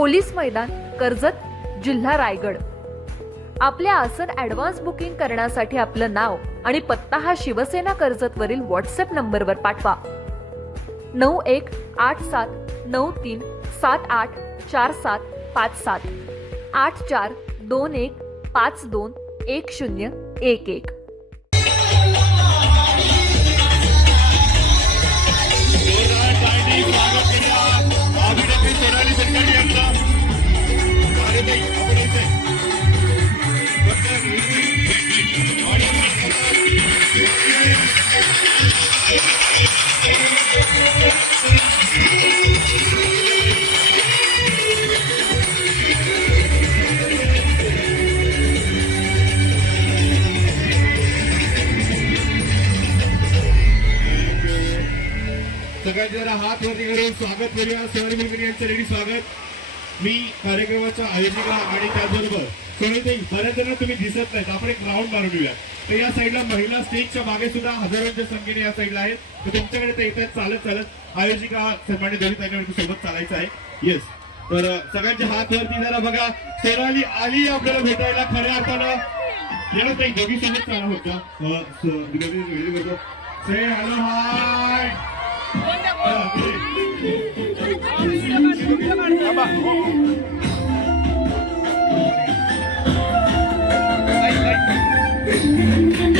Police मैदान कर्जत जिल्हा रायगड. आपल्या आसन ऍडव्हान्स बुकिंग करण्यासाठी आपलं नाव आणि पत्ता हा शिवसेना कर्जतवरील व्हॉट्सअप नंबरवर पाठवा. नऊ एक आठ सात नऊ तीन सात आठ चार सात पाच सात. आठ चार दोन एक पाच दोन एक शून्य एक एक. सगळ्यांच्या हात वरती करून स्वागत करूया स्वामी यांचं रेडी स्वागत. मी कार्यक्रमाच्या आयोजिका आणि त्याचबरोबर सोनाली बऱ्याच जण तुम्ही दिसत नाहीत आपण एक राऊंड मारून येऊया तर या साईडला महिला स्टेजच्या मागे सुद्धा हजारोंच्या संख्येने या साईडला आहेत तर तुमच्याकडे ते येतात चालत चालत आयोजिका सन्मान्य दलित सोबत चालायचं आहे येस तर सगळ्यांचे हात वरती जरा बघा सोनाली आली आपल्याला भेटायला खऱ्या अर्थानं येणं ते दोघी सोबत चाला होता हाय Thank you.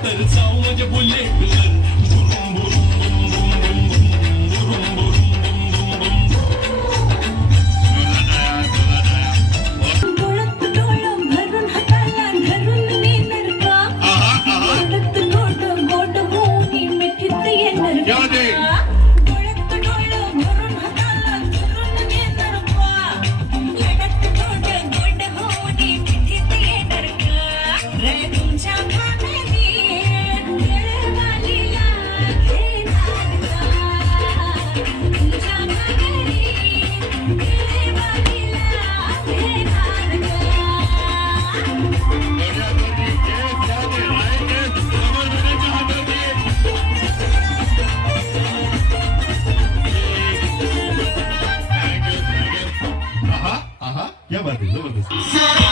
Atları savunmaca bu lebler Vurum vurum Yeah, dude. Llámate, llámate.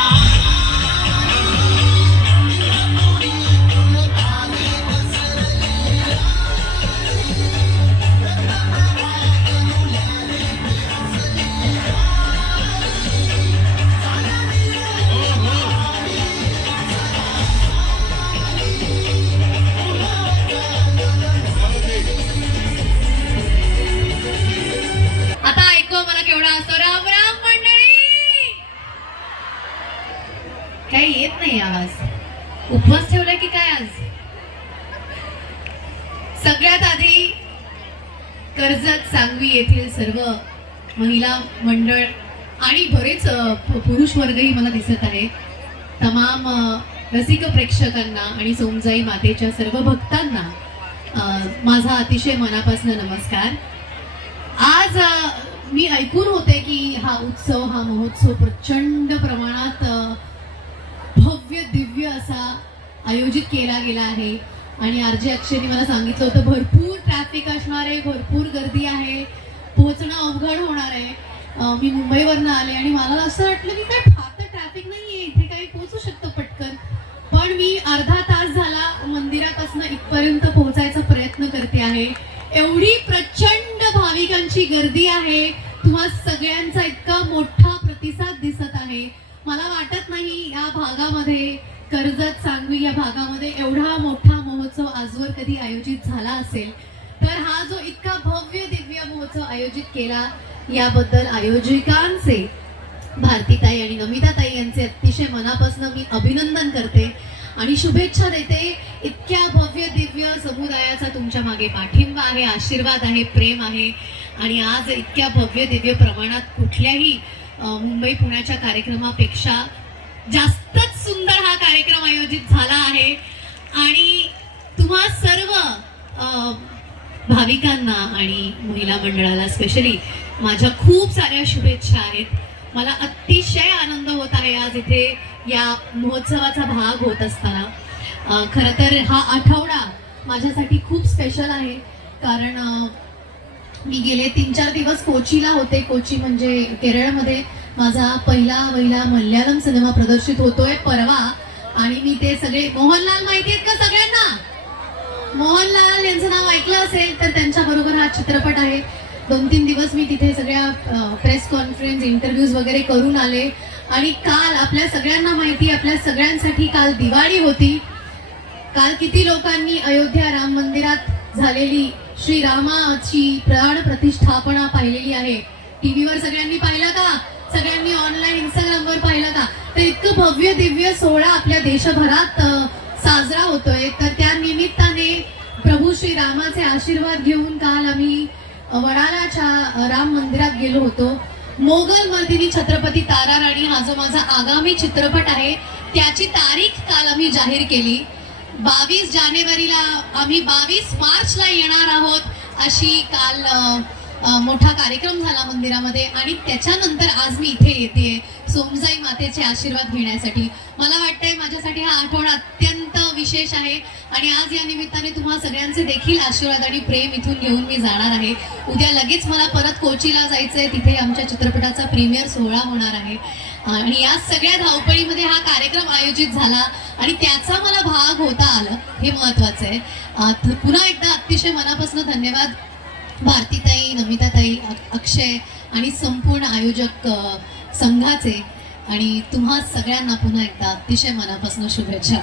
येत नाही आवाज उपवास ठेवलाय की काय आज? सगळ्यात आधी कर्जत सांगवी येथील सर्व महिला मंडळ आणि बरेच पुरुष वर्गही मला दिसत आहेत. तमाम रसिक प्रेक्षकांना आणि सोमजाई मातेच्या सर्व भक्तांना माझा अतिशय मनापासून नमस्कार. आज मी ऐकून होते की हा उत्सव हा महोत्सव प्रचंड प्रमाणात असा आयोजित केला गेला आहे. आणि आर जे अक्षयने मला सांगितलं होतं भरपूर ट्रॅफिक असणार आहे भरपूर गर्दी आहे पोहोचणं अवघड होणार आहे. मी मुंबईवरनं आले आणि मला असं वाटलं की काय फार ट्रॅफिक नाहीये इथे काही पोहोचू शकतं पटकन. पण मी अर्धा तास झाला मंदिरापासून इथपर्यंत पोहोचायचा प्रयत्न करते आहे. एवढी प्रचंड भाविकांची गर्दी आहे. तुम्हा सगळ्यांचा इतका मोठा प्रतिसाद दिसत आहे. मला वाटत नाही या भागामध्ये कर्जत सांगवी या भागामध्ये एवढा मोठा महोत्सव आजवर कधी आयोजित झाला असेल तर हा जो इतका भव्य दिव्य महोत्सव आयोजित केला याबद्दल आयोजकांचे भारतीताई आणि नमिताताई यांचे अतिशय मनापासून मी अभिनंदन करते. आणि शुभेच्छा देते इतक्या भव्य दिव्य समुदायाचा तुमच्या मागे पाठिंबा आहे आशीर्वाद आहे प्रेम आहे. आणि आज इतक्या भव्य दिव्य प्रमाणात कुठल्याही मुंबई पुण्याच्या कार्यक्रमापेक्षा जास्तच सुंदर हा कार्यक्रम आयोजित झाला आहे. आणि तुम्हा सर्व भाविकांना आणि महिला मंडळाला स्पेशली माझ्या खूप साऱ्या शुभेच्छा आहेत. मला अतिशय आनंद होत आहे आज इथे या महोत्सवाचा भाग होत असताना. खरं तर हा आठवडा माझ्यासाठी खूप स्पेशल आहे. कारण मी गेले तीन चार दिवस कोचीला होते. कोची म्हणजे केरळमध्ये. माझा पहिला पहिला मल्याळम सिनेमा प्रदर्शित होतोय परवा. आणि मी ते सगळे मोहनलाल माहिती आहेत का सगळ्यांना? मोहनलाल यांचं नाव ऐकलं असेल तर त्यांच्या बरोबर हा चित्रपट आहे. दोन तीन दिवस मी तिथे सगळ्या प्रेस कॉन्फरन्स इंटरव्ह्यूज वगैरे करून आले. आणि काल आपल्या सगळ्यांना माहिती आपल्या सगळ्यांसाठी काल दिवाळी होती. काल किती लोकांनी अयोध्या राम मंदिरात झालेली श्री रामाची प्राण प्रतिष्ठापना पाहिलेली आहे. टीव्हीवर सगळ्यांनी पाहिलं का? सगळ्यांनी ऑनलाईन इंस्टाग्रामवर पाहिला का तर इतकं भव्य दिव्य सोहळा आपल्या देशभरात साजरा होतोय. तर त्या निमित्ताने प्रभू श्री रामाचे आशीर्वाद घेऊन काल आम्ही वडाळाच्या राम मंदिरात गेलो होतो. मोगल मर्दिनी छत्रपती तारा राणी हा जो माझा आगामी चित्रपट आहे त्याची तारीख काल आम्ही जाहीर केली. बावीस जानेवारीला आम्ही बावीस मार्चला येणार आहोत अशी काल मोठा कार्यक्रम झाला मंदिरामध्ये आणि त्याच्यानंतर आज मी इथे येते सोमजाई मातेचे आशीर्वाद घेण्यासाठी. मला वाटतंय माझ्यासाठी हा आठवडा अत्यंत विशेष आहे आणि आज या निमित्ताने तुम्हा सगळ्यांचे देखील आशीर्वाद आणि प्रेम इथून घेऊन मी जाणार आहे. उद्या लगेच मला परत कोचीला जायचंय तिथे आमच्या चित्रपटाचा प्रीमियर सोहळा होणार आहे. आणि या सगळ्या धावपळीमध्ये हा कार्यक्रम आयोजित झाला आणि त्याचा मला भाग होता आलं हे महत्वाचं आहे. पुन्हा एकदा अतिशय मनापासून धन्यवाद. भारतीताई नमिताताई अक्षय आणि संपूर्ण आयोजक संघाचे. आणि तुम्हा सगळ्यांना पुन्हा एकदा अतिशय मनापासून शुभेच्छा.